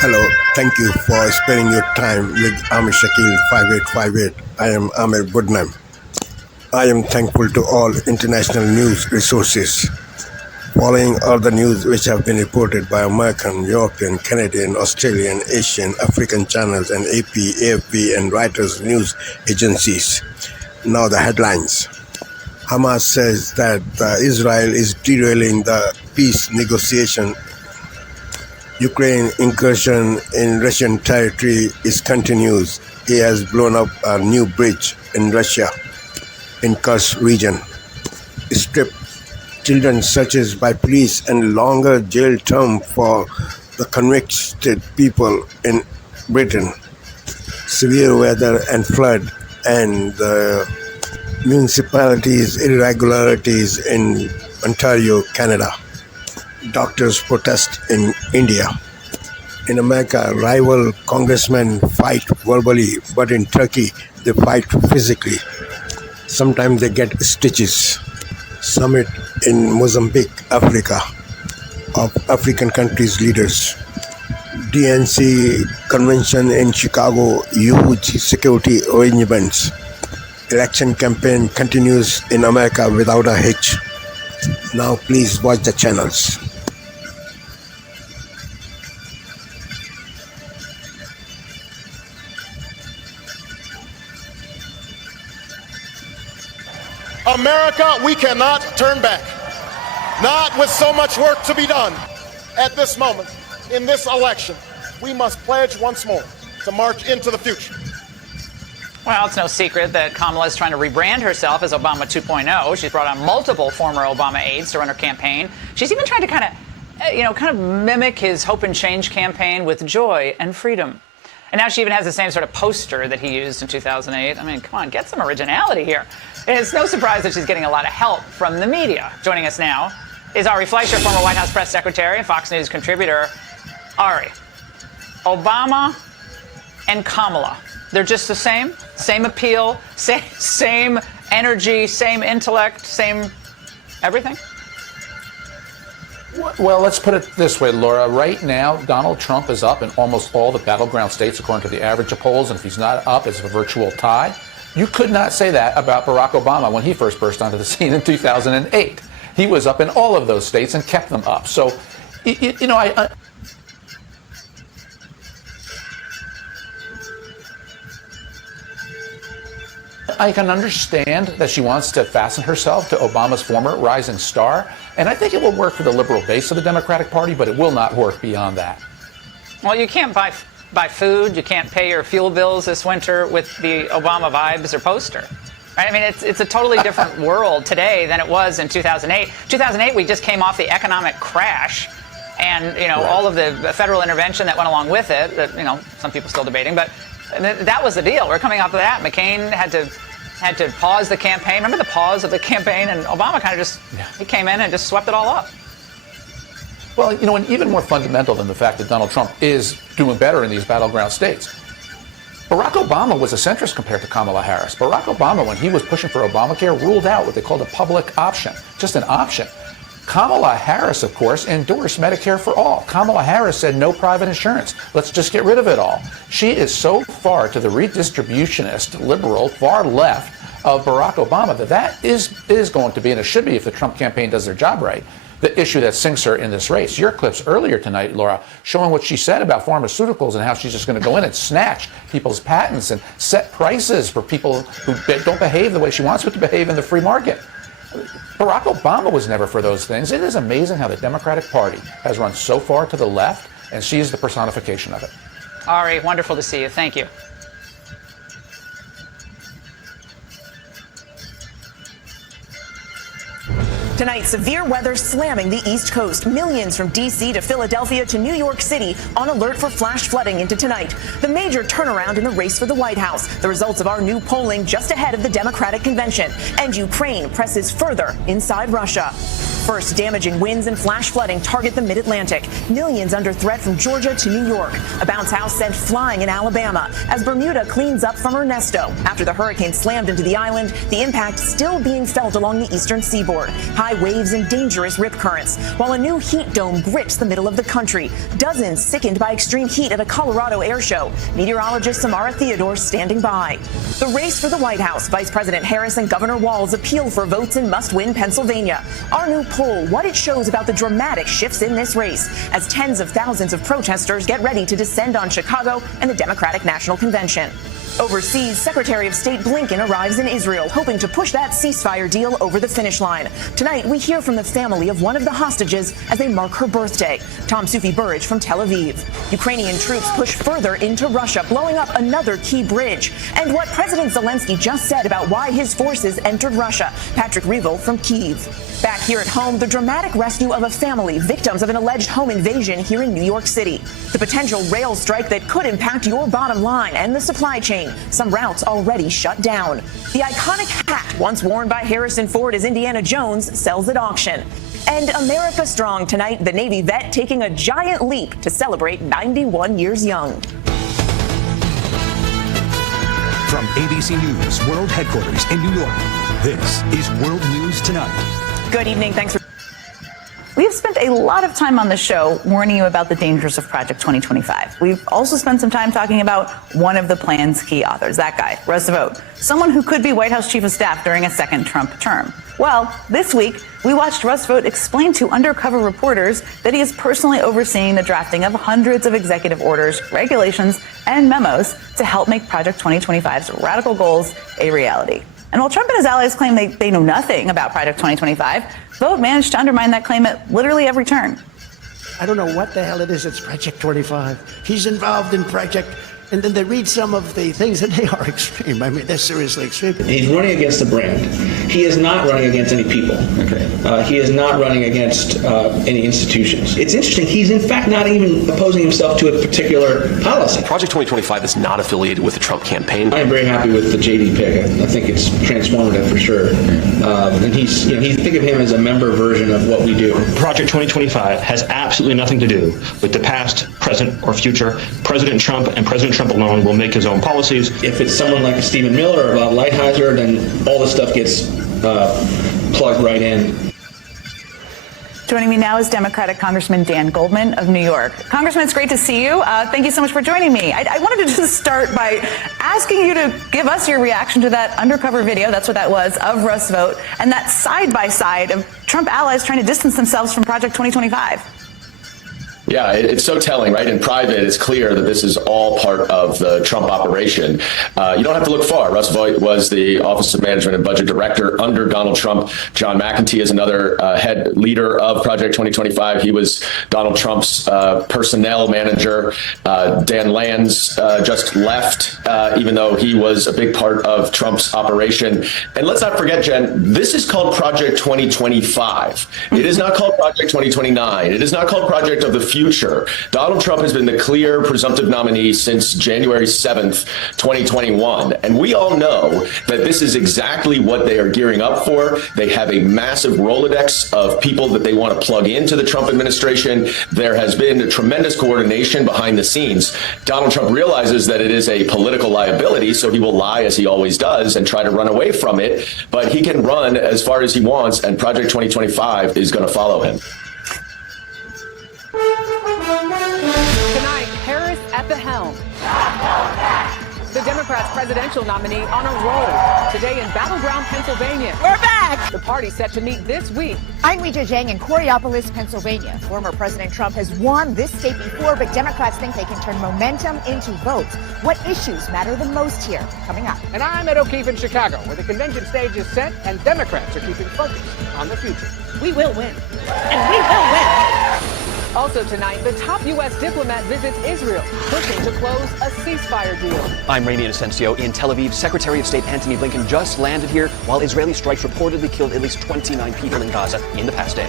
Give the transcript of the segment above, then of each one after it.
Hello, thank you for spending your time with Amir Shakil 5858. I am Amir Budnam. I am thankful to all international news resources following all the news which have been reported by American, European, Canadian, Australian, Asian, African channels and AP, AFP and Reuters news agencies. Now the headlines. Hamas says that Israel is derailing the peace negotiation. Ukraine incursion in Russian territory continues. He has blown up a new bridge in Russia, in Kursk region. Stripped children searches by police and longer jail term for the convicted people in Britain. Severe weather and flood and municipalities irregularities in Ontario, Canada. Doctors protest in India. In America, rival congressmen fight verbally, but in Turkey, they fight physically. Sometimes they get stitches. Summit in Mozambique, Africa, of African countries' leaders. DNC convention in Chicago, huge security arrangements. Election campaign continues in America without a hitch. Now please watch the channels. America, we cannot turn back. Not with so much work to be done at this moment in this election. We must pledge once more to march into the future. Well, it's no secret that Kamala is trying to rebrand herself as Obama 2.0. She's brought on multiple former Obama aides to run her campaign. She's even trying to kind of mimic his Hope and Change campaign with joy and freedom. And now she even has the same sort of poster that he used in 2008. I mean, come on, get some originality here. And it's no surprise that she's getting a lot of help from the media. Joining us now is Ari Fleischer, former White House press secretary and Fox News contributor. Ari, Obama and Kamala, they're just the same appeal, same energy, same intellect, same everything? Well, let's put it this way, Laura. Right now, Donald Trump is up in almost all the battleground states, according to the average of polls. And if he's not up, it's a virtual tie. You could not say that about Barack Obama when he first burst onto the scene in 2008. He was up in all of those states and kept them up. So, I can understand that she wants to fasten herself to Obama's former rising star, and I think it will work for the liberal base of the Democratic Party, but it will not work beyond that. Well, you can't buy food, you can't pay your fuel bills this winter with the Obama vibes or poster. Right? I mean, it's a totally different world today than it was in 2008. 2008, we just came off the economic crash, and right. All of the federal intervention that went along with it. That some people still debating, but that was the deal. We're coming off of that. McCain had to pause the campaign. Remember the pause of the campaign? And Obama kind of he came in and just swept it all up. Well, and even more fundamental than the fact that Donald Trump is doing better in these battleground states, Barack Obama was a centrist compared to Kamala Harris. Barack Obama, when he was pushing for Obamacare, ruled out what they called a public option, just an option. Kamala Harris, of course, endorsed Medicare for all. Kamala Harris said no private insurance. Let's just get rid of it all. She is so far to the redistributionist, liberal, far left of Barack Obama that is going to be, and it should be if the Trump campaign does their job right, the issue that sinks her in this race. Your clips earlier tonight, Laura, showing what she said about pharmaceuticals and how she's just going to go in and snatch people's patents and set prices for people who don't behave the way she wants them to behave in the free market. Barack Obama was never for those things. It is amazing how the Democratic Party has run so far to the left, and she is the personification of it. Ari, wonderful to see you. Thank you. Tonight, severe weather slamming the East Coast. Millions from D.C. to Philadelphia to New York City on alert for flash flooding into tonight. The major turnaround in the race for the White House. The results of our new polling just ahead of the Democratic convention. And Ukraine presses further inside Russia. First, damaging winds and flash flooding target the mid-Atlantic. Millions under threat from Georgia to New York. A bounce house sent flying in Alabama as Bermuda cleans up from Ernesto. After the hurricane slammed into the island, the impact still being felt along the eastern seaboard. High waves and dangerous rip currents. While a new heat dome grips the middle of the country. Dozens sickened by extreme heat at a Colorado air show. Meteorologist Samara Theodore standing by. The race for the White House. Vice President Harris and Governor Walz appeal for votes in must-win Pennsylvania. Our new poll, what it shows about the dramatic shifts in this race as tens of thousands of protesters get ready to descend on Chicago and the Democratic National Convention. Overseas, Secretary of State Blinken arrives in Israel, hoping to push that ceasefire deal over the finish line. Tonight, we hear from the family of one of the hostages as they mark her birthday. Tom Sufi Burridge from Tel Aviv. Ukrainian troops push further into Russia, blowing up another key bridge. And what President Zelensky just said about why his forces entered Russia. Patrick Revel from Kyiv. Back here at home, the dramatic rescue of a family victims of an alleged home invasion here in New York City. The potential rail strike that could impact your bottom line and the supply chain. Some routes already shut down. The iconic hat once worn by Harrison Ford as Indiana Jones sells at auction. And America Strong tonight, the Navy vet taking a giant leap to celebrate 91 years young. From ABC News World Headquarters in New York, this is World News Tonight. Good evening. Thanks for. We've spent a lot of time on the show warning you about the dangers of Project 2025. We've also spent some time talking about one of the plan's key authors, that guy, Russ Vought, someone who could be White House Chief of Staff during a second Trump term. Well, this week, we watched Russ Vought explain to undercover reporters that he is personally overseeing the drafting of hundreds of executive orders, regulations, and memos to help make Project 2025's radical goals a reality. And while Trump and his allies claim they know nothing about Project 2025, Vought managed to undermine that claim at literally every turn. I don't know what the hell it is. It's Project 25. He's involved in Project, and then they read some of the things, and they are extreme. I mean, they're seriously extreme. He's running against the brand. He is not running against any people. He is not running against any institutions. It's interesting. He's, in fact, not even opposing himself to a particular policy. Project 2025 is not affiliated with the Trump campaign. I am very happy with the JD pick. I think it's transformative for sure. And think of him as a member version of what we do. Project 2025 has absolutely nothing to do with the past, present, or future. President Trump and President Trump alone will make his own policies. If it's someone like Stephen Miller or Bob Lighthizer, then all this stuff gets plugged right in. Joining me now is Democratic Congressman Dan Goldman of New York. Congressman, it's great to see you. Thank you so much for joining me. I wanted to just start by asking you to give us your reaction to that undercover video, that's what that was, of Russ Vought, and that side-by-side of Trump allies trying to distance themselves from Project 2025. Yeah, it's so telling, right? In private, it's clear that this is all part of the Trump operation. You don't have to look far. Russ Vought was the Office of Management and Budget Director under Donald Trump. John McEntee is another head leader of Project 2025. He was Donald Trump's personnel manager. Dan Lanz just left, even though he was a big part of Trump's operation. And let's not forget, Jen, this is called Project 2025. It is not called Project 2029. It is not called Project of the Future. Donald Trump has been the clear presumptive nominee since January 7th, 2021. And we all know that this is exactly what they are gearing up for. They have a massive Rolodex of people that they want to plug into the Trump administration. There has been a tremendous coordination behind the scenes. Donald Trump realizes that it is a political liability, so he will lie as he always does and try to run away from it. But he can run as far as he wants, and Project 2025 is going to follow him. Tonight, Harris at the helm. The Democrats' presidential nominee on a roll. Today in battleground Pennsylvania. We're back! The party set to meet this week. I'm Weijia Zhang in Coraopolis, Pennsylvania. Former President Trump has won this state before, but Democrats think they can turn momentum into votes. What issues matter the most here? Coming up. And I'm at O'Keefe in Chicago, where the convention stage is set and Democrats are keeping focus on the future. We will win. And we will win. Also tonight, the top U.S. diplomat visits Israel, pushing to close a ceasefire deal. I'm Ramy Inocencio in Tel Aviv. Secretary of State Antony Blinken just landed here while Israeli strikes reportedly killed at least 29 people in Gaza in the past day.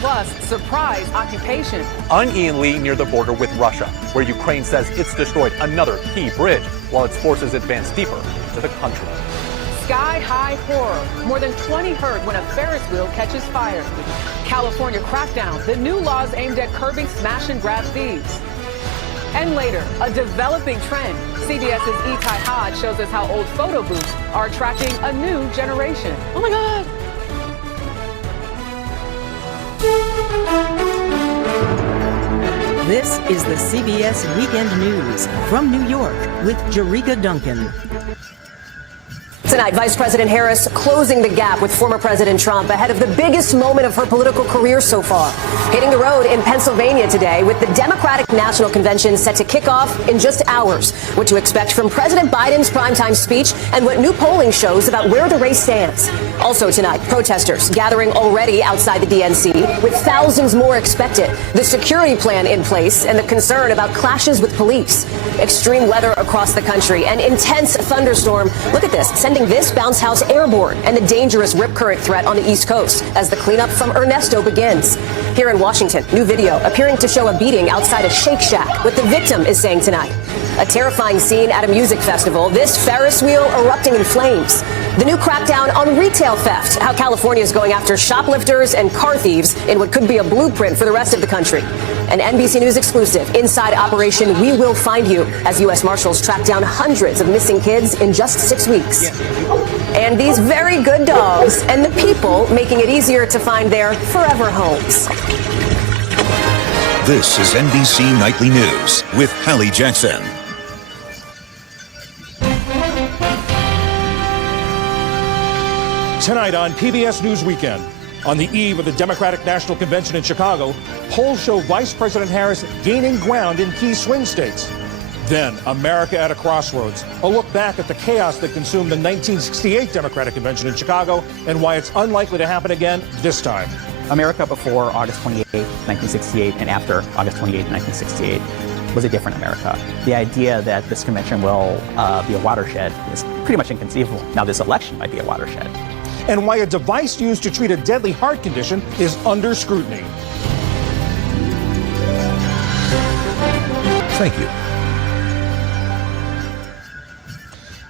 Plus, surprise occupation. Unevenly near the border with Russia, where Ukraine says it's destroyed another key bridge while its forces advance deeper into the country. sky-high horror. More than 20 hurt when a Ferris wheel catches fire. California crackdown. The new laws aimed at curbing smash-and-grab thieves. And later, a developing trend. CBS's Itai Hodge shows us how old photo booths are attracting a new generation. Oh my God! This is the CBS Weekend News from New York with Jerika Duncan. Tonight, Vice President Harris closing the gap with former President Trump ahead of the biggest moment of her political career so far. Hitting the road in Pennsylvania today with the Democratic National Convention set to kick off in just hours. What to expect from President Biden's primetime speech and what new polling shows about where the race stands. Also tonight, protesters gathering already outside the DNC with thousands more expected. The security plan in place and the concern about clashes with police. Extreme weather across the country, an intense thunderstorm. Look at this, sending this bounce house airborne, and the dangerous rip current threat on the East Coast as the cleanup from Ernesto begins. Here in Washington, new video appearing to show a beating outside a Shake Shack. What the victim is saying tonight. A terrifying scene at a music festival. This Ferris wheel erupting in flames. The new crackdown on retail theft. How California is going after shoplifters and car thieves in what could be a blueprint for the rest of the country. An NBC News exclusive inside Operation We Will Find You as U.S. Marshals track down hundreds of missing kids in just 6 weeks. And these very good dogs and the people making it easier to find their forever homes. This is NBC Nightly News with Hallie Jackson. Tonight on PBS News Weekend, on the eve of the Democratic National Convention in Chicago, polls show Vice President Harris gaining ground in key swing states. Then, America at a crossroads, a look back at the chaos that consumed the 1968 Democratic Convention in Chicago and why it's unlikely to happen again this time. America before August 28, 1968, and after August 28, 1968 was a different America. The idea that this convention will be a watershed is pretty much inconceivable. Now, this election might be a watershed. And why a device used to treat a deadly heart condition is under scrutiny. Thank you.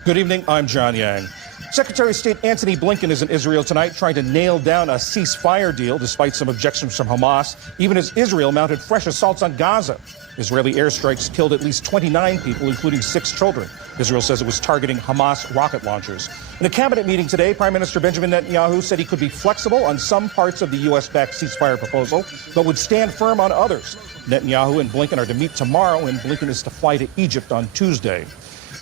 Good evening, I'm John Yang. Secretary of State Antony Blinken is in Israel tonight trying to nail down a ceasefire deal despite some objections from Hamas, even as Israel mounted fresh assaults on Gaza. Israeli airstrikes killed at least 29 people, including 6 children. Israel says it was targeting Hamas rocket launchers. In a cabinet meeting today, Prime Minister Benjamin Netanyahu said he could be flexible on some parts of the U.S.-backed ceasefire proposal, but would stand firm on others. Netanyahu and Blinken are to meet tomorrow, and Blinken is to fly to Egypt on Tuesday.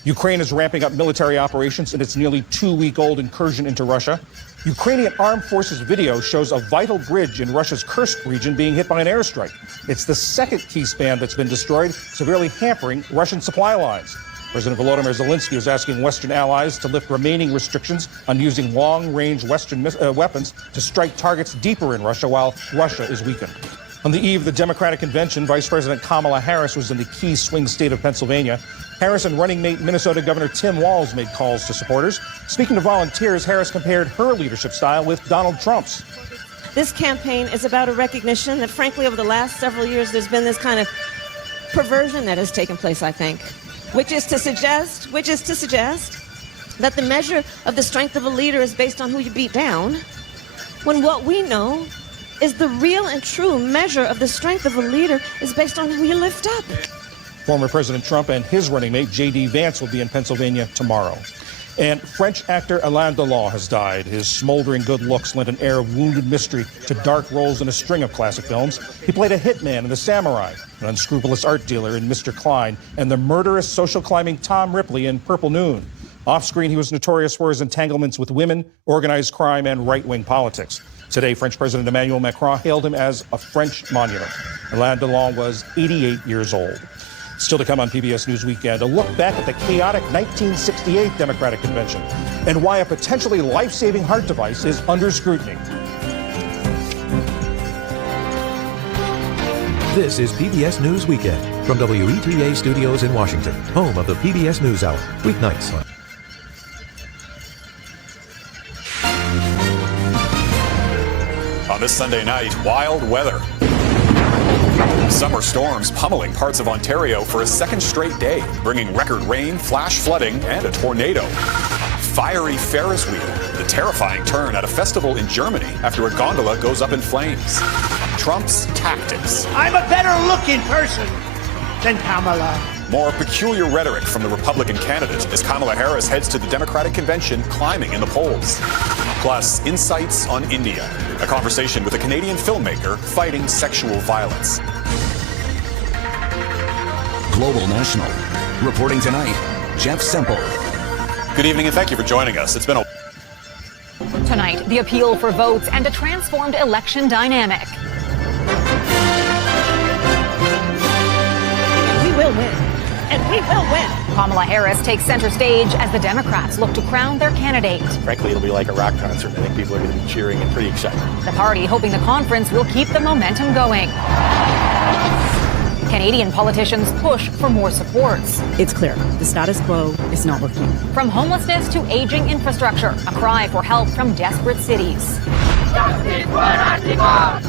Ukraine is ramping up military operations in its nearly 2-week-old incursion into Russia. Ukrainian armed forces video shows a vital bridge in Russia's Kursk region being hit by an airstrike. It's the second key span that's been destroyed, severely hampering Russian supply lines. President Volodymyr Zelensky is asking Western allies to lift remaining restrictions on using long-range Western weapons to strike targets deeper in Russia while Russia is weakened. On the eve of the Democratic Convention, Vice President Kamala Harris was in the key swing state of Pennsylvania. Harris and running mate Minnesota Governor Tim Walz made calls to supporters. Speaking to volunteers, Harris compared her leadership style with Donald Trump's. This campaign is about a recognition that, frankly, over the last several years, there's been this kind of perversion that has taken place, I think, which is to suggest that the measure of the strength of a leader is based on who you beat down, when what we know is the real and true measure of the strength of a leader is based on who you lift up. Former President Trump and his running mate, J.D. Vance, will be in Pennsylvania tomorrow. And French actor Alain Delon has died. His smoldering good looks lent an air of wounded mystery to dark roles in a string of classic films. He played a hitman in The Samurai, an unscrupulous art dealer in Mr. Klein, and the murderous social climbing Tom Ripley in Purple Noon. Off-screen, he was notorious for his entanglements with women, organized crime, and right-wing politics. Today, French President Emmanuel Macron hailed him as a French monument. Alain Delon was 88 years old. Still to come on PBS News Weekend, a look back at the chaotic 1968 Democratic Convention and why a potentially life-saving heart device is under scrutiny. This is PBS News Weekend from WETA Studios in Washington, home of the PBS News Hour, weeknights. On this Sunday night, wild weather. Summer storms pummeling parts of Ontario for a second straight day, bringing record rain, flash flooding, and a tornado. fiery Ferris wheel. The terrifying turn at a festival in Germany after a gondola goes up in flames. Trump's tactics. I'm a better looking person than Kamala. More peculiar rhetoric from the Republican candidate as Kamala Harris heads to the Democratic convention, climbing in the polls. Plus, insights on India, a conversation with a Canadian filmmaker fighting sexual violence. Global National. Reporting tonight, Jeff Semple. Good evening and thank you for joining us. It's been a... Tonight, the appeal for votes and a transformed election dynamic. We will win. And we will win. Kamala Harris takes center stage as the Democrats look to crown their candidate. Frankly, it'll be like a rock concert. I think people are going to be cheering and pretty excited. The party hoping the conference will keep the momentum going. Canadian politicians push for more supports. It's clear the status quo is not working. From homelessness to aging infrastructure, a cry for help from desperate cities.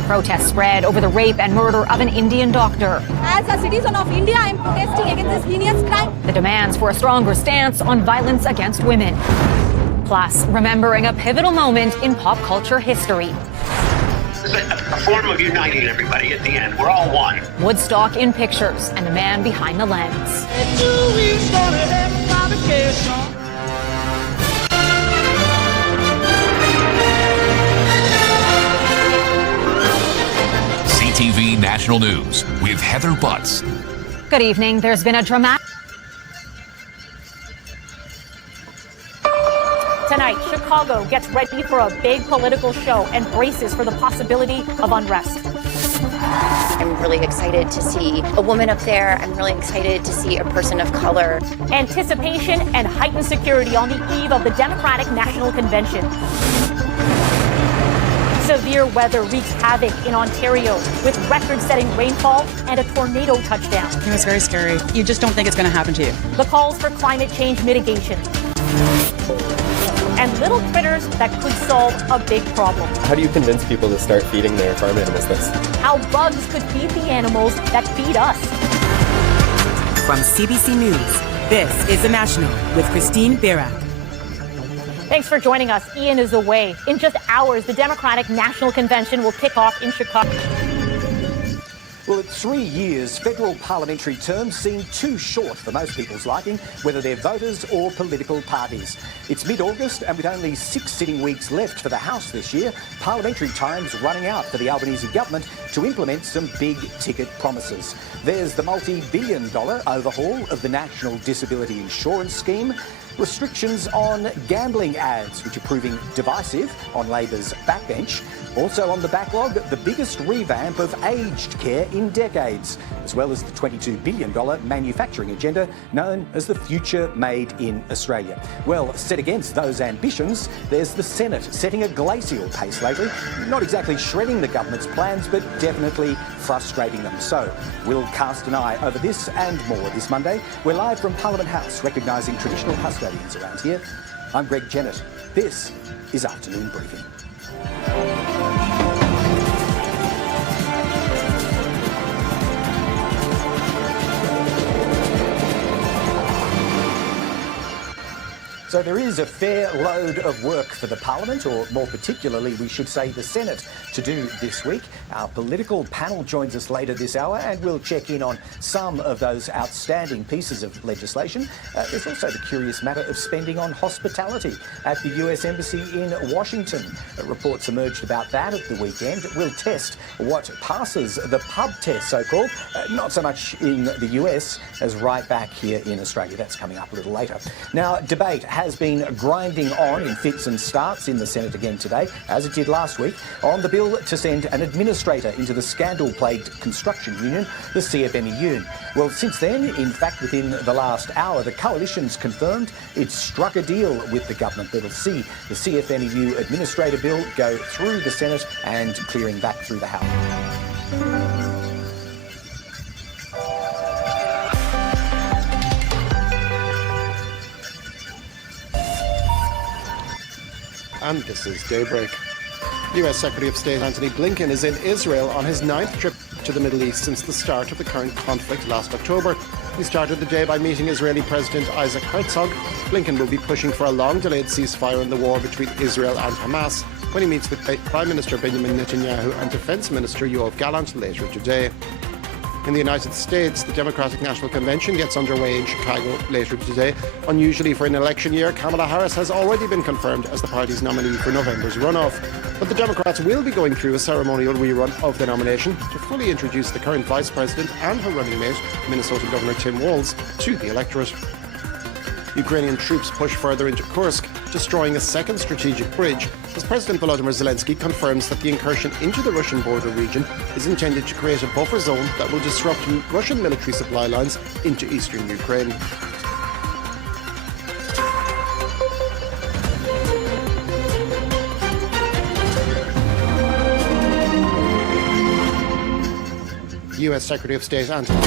Protests spread over the rape and murder of an Indian doctor. As a citizen of India, I am protesting against this heinous crime. The demands for a stronger stance on violence against women. Plus, remembering a pivotal moment in pop culture history. It's a form of uniting everybody at the end. We're all one. Woodstock in pictures and the man behind the lens. CTV National News with Heather Butts. Good evening. There's been a dramatic... Tonight, Chicago gets ready for a big political show and braces for the possibility of unrest. I'm really excited to see a woman up there. I'm really excited to see a person of color. Anticipation and heightened security on the eve of the Democratic National Convention. Severe weather wreaks havoc in Ontario with record-setting rainfall and a tornado touchdown. It was very scary. You just don't think it's going to happen to you. The calls for climate change mitigation. And little critters that could solve a big problem. How do you convince people to start feeding their farm animals this? How bugs could feed the animals that feed us. From CBC News, this is The National with Christine Birak. Thanks for joining us. Ian is away. In just hours, the Democratic National Convention will kick off in Chicago. Well, at 3 years, federal parliamentary terms seem too short for most people's liking, whether they're voters or political parties. It's mid-August, and with only 6 sitting weeks left for the House this year, parliamentary time's running out for the Albanese government to implement some big-ticket promises. There's the multi-billion-dollar overhaul of the National Disability Insurance Scheme, restrictions on gambling ads, which are proving divisive on Labor's backbench. Also on the backlog, the biggest revamp of aged care in decades, as well as the $22 billion manufacturing agenda known as the Future Made in Australia. Well, set against those ambitions, there's the Senate setting a glacial pace lately, not exactly shredding the government's plans, but definitely frustrating them. So we'll cast an eye over this and more this Monday. We're live from Parliament House, recognising traditional custodians around here. I'm Greg Jennett. This is Afternoon Briefing. So there is a fair load of work for the Parliament, or more particularly, we should say, the Senate, to do this week. Our political panel joins us later this hour, and we'll check in on some of those outstanding pieces of legislation. There's also the curious matter of spending on hospitality at the US Embassy in Washington. Reports emerged about that at the weekend. We'll test what passes the pub test, so-called, not so much in the US as right back here in Australia. That's coming up a little later. Now, debate has been grinding on in fits and starts in the Senate again today, as it did last week, on the bill to send an administrator into the scandal-plagued construction union, the CFMEU. Well, since then, in fact, within the last hour, the coalition's confirmed it's struck a deal with the government that'll see the CFMEU administrator bill go through the Senate and clearing back through the House. And this is Daybreak. U.S. Secretary of State Antony Blinken is in Israel on his 9th trip to the Middle East since the start of the current conflict last October. He started the day by meeting Israeli President Isaac Herzog. Blinken will be pushing for a long-delayed ceasefire in the war between Israel and Hamas when he meets with Prime Minister Benjamin Netanyahu and Defense Minister Yoav Gallant later today. In the United States, the Democratic National Convention gets underway in Chicago later today. Unusually for an election year, Kamala Harris has already been confirmed as the party's nominee for November's runoff. But the Democrats will be going through a ceremonial rerun of the nomination to fully introduce the current Vice President and her running mate, Minnesota Governor Tim Walz, to the electorate. Ukrainian troops push further into Kursk, destroying a second strategic bridge, as President Volodymyr Zelensky confirms that the incursion into the Russian border region is intended to create a buffer zone that will disrupt Russian military supply lines into eastern Ukraine. US Secretary of State Antony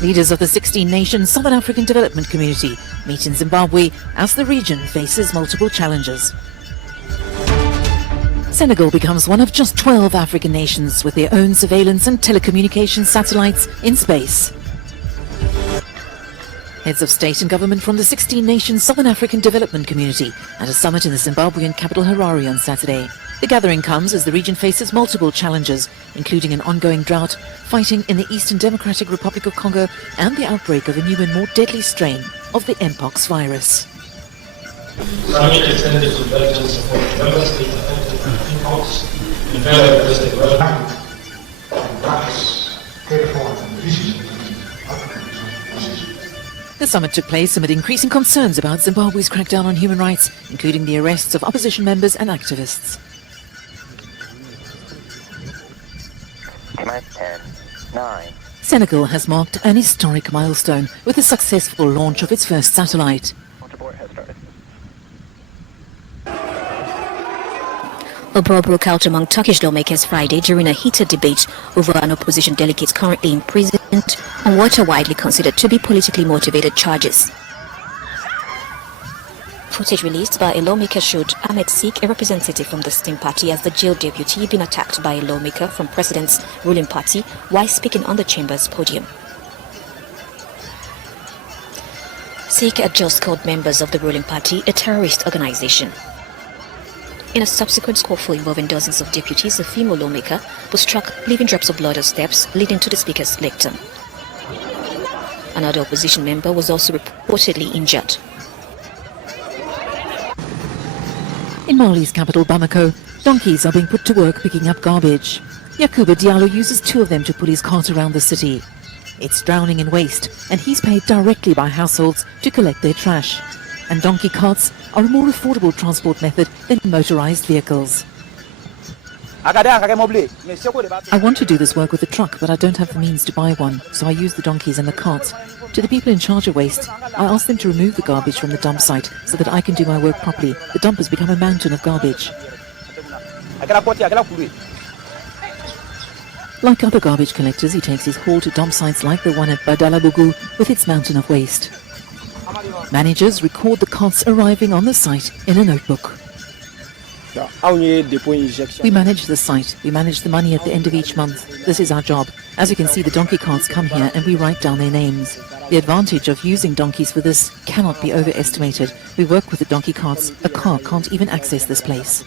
Leaders of the 16-nation Southern African Development Community meet in Zimbabwe as the region faces multiple challenges. Senegal becomes one of just 12 African nations with their own surveillance and telecommunications satellites in space. Heads of state and government from the 16-nation Southern African Development Community at a summit in the Zimbabwean capital Harare on Saturday. The gathering comes as the region faces multiple challenges, including an ongoing drought, fighting in the Eastern Democratic Republic of Congo, and the outbreak of a new and more deadly strain of the Mpox virus. Summit extended to Belgium support member states affected by Mpox, develop domestic development, and practice careful and efficient. The summit took place amid increasing concerns about Zimbabwe's crackdown on human rights, including the arrests of opposition members and activists. 10, 9. Senegal has marked an historic milestone with the successful launch of its first satellite. A brawl broke out among Turkish lawmakers Friday during a heated debate over an opposition delegate currently imprisoned on what are widely considered to be politically motivated charges. Footage released by a lawmaker showed Ahmed Sik, a representative from the Stem party, as the jailed deputy, being attacked by a lawmaker from President's ruling party while speaking on the chamber's podium. Sik had just called members of the ruling party a terrorist organization. In a subsequent scuffle involving dozens of deputies, a female lawmaker was struck, leaving drops of blood on steps, leading to the speaker's lectern. Another opposition member was also reportedly injured. In Mali's capital, Bamako, donkeys are being put to work picking up garbage. Yakuba Diallo uses 2 of them to pull his cart around the city. It's drowning in waste, and he's paid directly by households to collect their trash. And donkey carts are a more affordable transport method than motorized vehicles. I want to do this work with a truck, but I don't have the means to buy one, so I use the donkeys and the carts. To the people in charge of waste, I ask them to remove the garbage from the dump site so that I can do my work properly. The dump has become a mountain of garbage. Like other garbage collectors, he takes his haul to dump sites like the one at Badalabugu with its mountain of waste. Managers record the carts arriving on the site in a notebook. We manage the site. We manage the money at the end of each month. This is our job. As you can see, the donkey carts come here and we write down their names. The advantage of using donkeys for this cannot be overestimated. We work with the donkey carts. A car can't even access this place.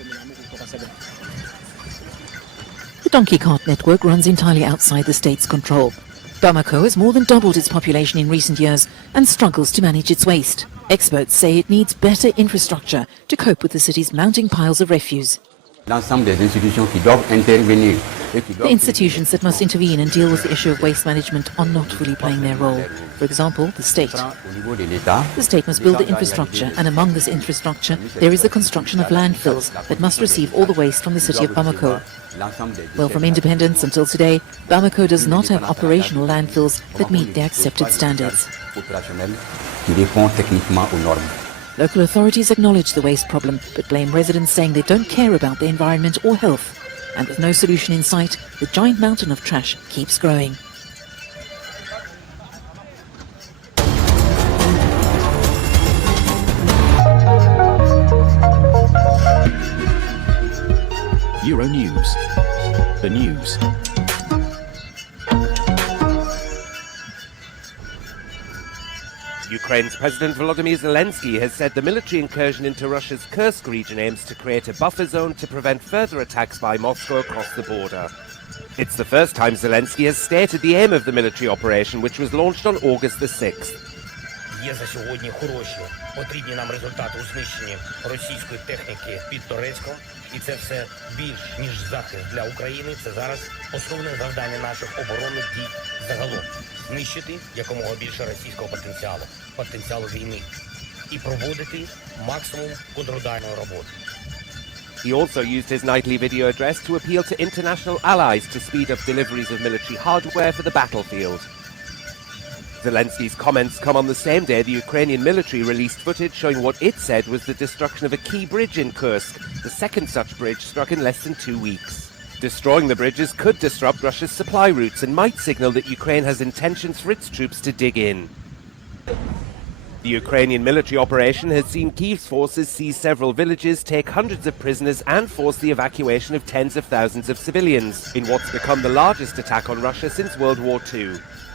The donkey cart network runs entirely outside the state's control. Bamako has more than doubled its population in recent years and struggles to manage its waste. Experts say it needs better infrastructure to cope with the city's mounting piles of refuse. The institutions that must intervene and deal with the issue of waste management are not fully playing their role. For example, the state. The state must build the infrastructure, and among this infrastructure there is the construction of landfills that must receive all the waste from the city of Bamako. Well, from independence until today, Bamako does not have operational landfills that meet the accepted standards. Local authorities acknowledge the waste problem, but blame residents, saying they don't care about the environment or health. And with no solution in sight, the giant mountain of trash keeps growing. Euronews. The news. Ukraine's President Volodymyr Zelensky has said the military incursion into Russia's Kursk region aims to create a buffer zone to prevent further attacks by Moscow across the border. It's the first time Zelensky has stated the aim of the military operation, which was launched on August the 6th. Є за сьогодні хороші, потрібні нам результати у знищенні російської техніки під Торецьком. І це все більш, ніж захист для України. Це зараз основне завдання наших оборонних дій загалом. Знищити якомога більше російського потенціалу війни. І проводити максимум контрударної роботи. He also used his nightly video address to appeal to international allies to speed up deliveries of military hardware for the battlefield. Zelensky's comments come on the same day the Ukrainian military released footage showing what it said was the destruction of a key bridge in Kursk, the second such bridge struck in less than 2 weeks. Destroying the bridges could disrupt Russia's supply routes and might signal that Ukraine has intentions for its troops to dig in. The Ukrainian military operation has seen Kyiv's forces seize several villages, take hundreds of prisoners and force the evacuation of tens of thousands of civilians in what's become the largest attack on Russia since World War II.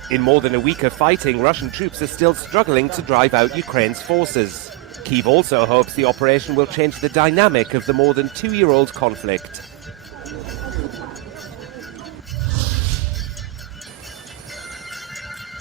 In more than a week of fighting, Russian troops are still struggling to drive out Ukraine's forces. Kyiv also hopes the operation will change the dynamic of the more than 2-year-old conflict.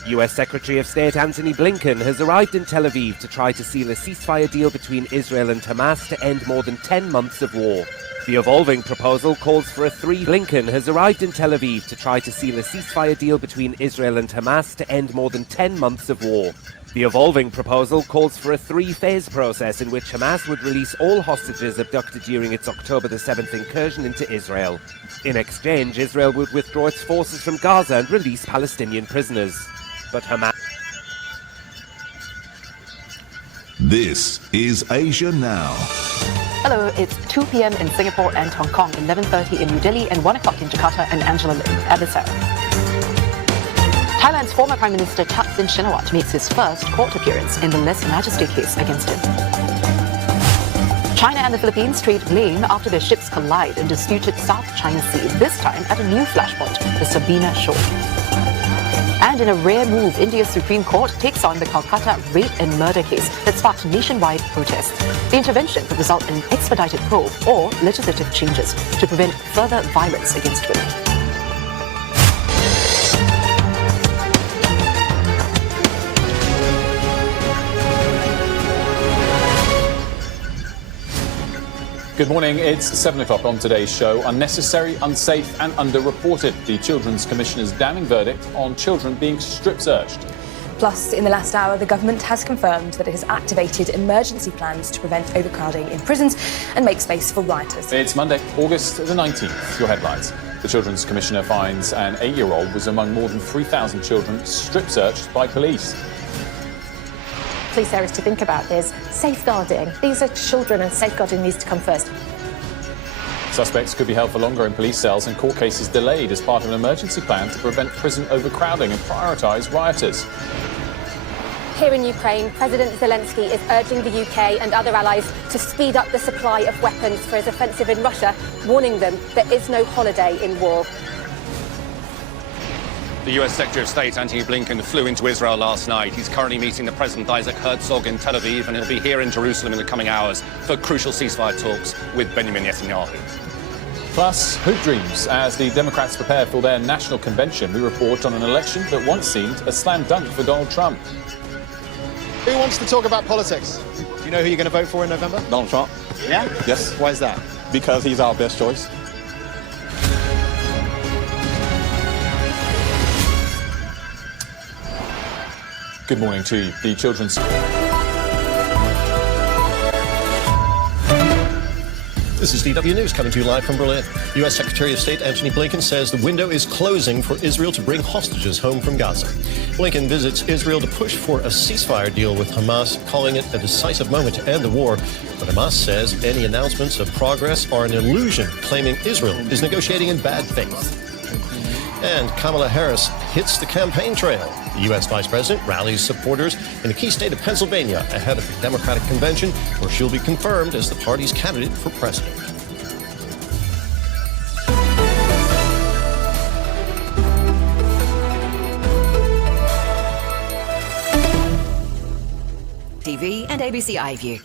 US Secretary of State Antony Blinken has arrived in Tel Aviv to try to seal a ceasefire deal between Israel and Hamas to end more than 10 months of war. The evolving proposal calls for a Blinken has arrived in Tel Aviv to try to seal a ceasefire deal between Israel and Hamas to end more than 10 months of war. The evolving proposal calls for a 3-phase process in which Hamas would release all hostages abducted during its October the 7th incursion into Israel. In exchange, Israel would withdraw its forces from Gaza and release Palestinian prisoners. But Hamas... This is Asia Now. Hello, it's 2 p.m. in Singapore and Hong Kong, 11:30 in New Delhi and 1 o'clock in Jakarta and Angela Abasar. Thailand's former Prime Minister Thaksin Shinawatra makes his first court appearance in the lèse-majesté case against him. China and the Philippines trade blame after their ships collide in disputed South China Sea, this time at a new flashpoint, the Sabina Shoal. And in a rare move, India's Supreme Court takes on the Kolkata rape and murder case that sparked nationwide protests. The intervention could result in an expedited probe or legislative changes to prevent further violence against women. Good morning. It's 7 o'clock on today's show. Unnecessary, unsafe and underreported. The Children's Commissioner's damning verdict on children being strip-searched. Plus, in the last hour, the government has confirmed that it has activated emergency plans to prevent overcrowding in prisons and make space for rioters. It's Monday, August the 19th. Your headlines. The Children's Commissioner finds an 8-year-old was among more than 3,000 children strip-searched by police. Police areas to think about is safeguarding. These are children and safeguarding needs to come first. Suspects could be held for longer in police cells and court cases delayed as part of an emergency plan to prevent prison overcrowding and prioritise rioters. Here in Ukraine, President Zelensky is urging the UK and other allies to speed up the supply of weapons for his offensive in Russia, warning them there is no holiday in war. The US Secretary of State Antony Blinken flew into Israel last night. He's currently meeting the President Isaac Herzog in Tel Aviv, and he'll be here in Jerusalem in the coming hours for crucial ceasefire talks with Benjamin Netanyahu. Plus, hoop dreams as the Democrats prepare for their national convention. We report on an election that once seemed a slam dunk for Donald Trump. Who wants to talk about politics? Do you know who you're going to vote for in November? Donald Trump. Yeah? Yes. Why is that? Because he's our best choice. Good morning to you. The Children's... This is DW News coming to you live from Berlin. U.S. Secretary of State Antony Blinken says the window is closing for Israel to bring hostages home from Gaza. Blinken visits Israel to push for a ceasefire deal with Hamas, calling it a decisive moment to end the war. But Hamas says any announcements of progress are an illusion, claiming Israel is negotiating in bad faith. And Kamala Harris hits the campaign trail. The U.S. Vice President rallies supporters in the key state of Pennsylvania ahead of the Democratic convention, where she'll be confirmed as the party's candidate for president. TV and ABC iView.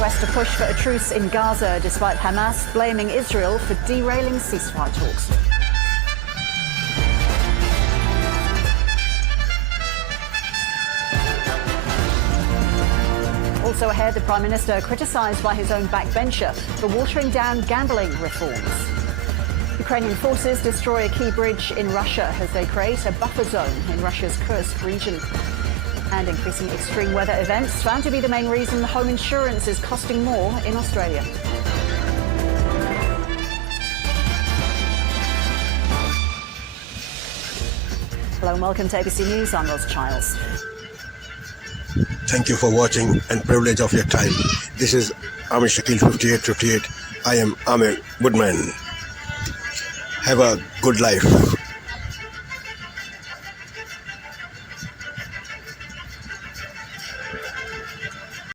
West to push for a truce in Gaza despite Hamas blaming Israel for derailing ceasefire talks. Also ahead, the Prime Minister criticised by his own backbencher for watering down gambling reforms. Ukrainian forces destroy a key bridge in Russia as they create a buffer zone in Russia's Kursk region. And increasing extreme weather events found to be the main reason home insurance is costing more in Australia. Hello and welcome to ABC News. I'm Ros Childs. Thank you for watching and privilege of your time. This is Amir Shakil 5858. I am Amir Woodman. Have a good life.